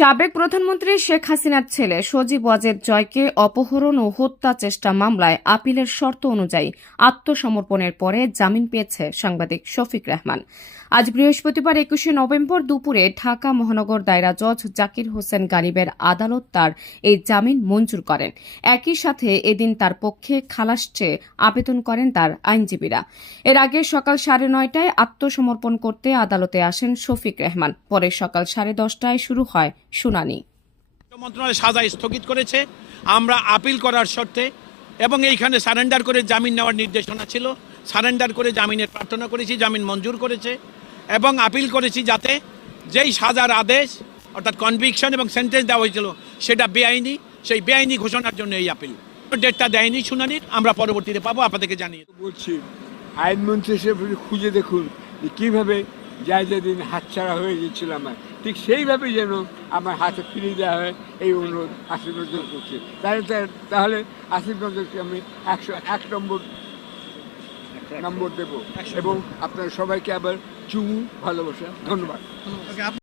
সাবেক প্রধানমন্ত্রী শেখ হাসিনার ছেলে সজীব ওয়াজেদ জয়কে অপহরণ ও হত্যা চেষ্টা মামলায় আপিলের শর্ত অনুযায়ী আত্মসমর্পণের পরে জামিন পেয়েছে সাংবাদিক শফিক রেহমান। আজ বৃহস্পতিবার ২১ নভেম্বর দুপুরে ঢাকা মহানগর দায়রা জজ জাকির হোসেন গালিবের আদালত তার এই জামিন মঞ্জুর করেন। একই সাথে এদিন তার পক্ষে খালাস চেয়ে আবেদন করেন তার আইনজীবীরা। এর আগে সকাল 9:30টায় আত্মসমর্পণ করতে আদালতে আসেন শফিক রেহমান। পরে সকাল 10:30টায় শুরু হয় শুনানি। মন্ত্রণালয় সাজা স্থগিত করেছে, আমরা আপিল করার শর্তে এবং এইখানে সারেন্ডার করে জামিন নেওয়ার নির্দেশনা ছিল। সারেন্ডার করে জামিনের প্রার্থনা করেছি, জামিন মঞ্জুর করেছে এবং আপিল করেছি যাতে যেই সাজার আদেশ অর্থাৎ কনভিকশন এবং সেন্টেন্স দেওয়া হয়েছিল সেটা বেআইনি, সেই বেআইনি ঘোষণার জন্য এই আপিল। ডেটটা দেয়নি শুনানির, আমরা পরবর্তীতে পাবো, আপনাদেরকে জানিয়ে বলছি। আইনমন্ত্রী হিসেবে খুঁজে দেখুন যে কীভাবে যেদিন হাতছাড়া হয়ে গিয়েছিল আমার, ঠিক সেইভাবে যেন আমার হাতে ফিরিয়ে দেওয়া হয় এই অনুরোধ আসিফ নজরুল করছি। তাহলে আসিফ নজরুলকে আমি 101 নম্বর দেবো এবং আপনারা সবাইকে আবার চুমু ভালোবাসা ধন্যবাদ।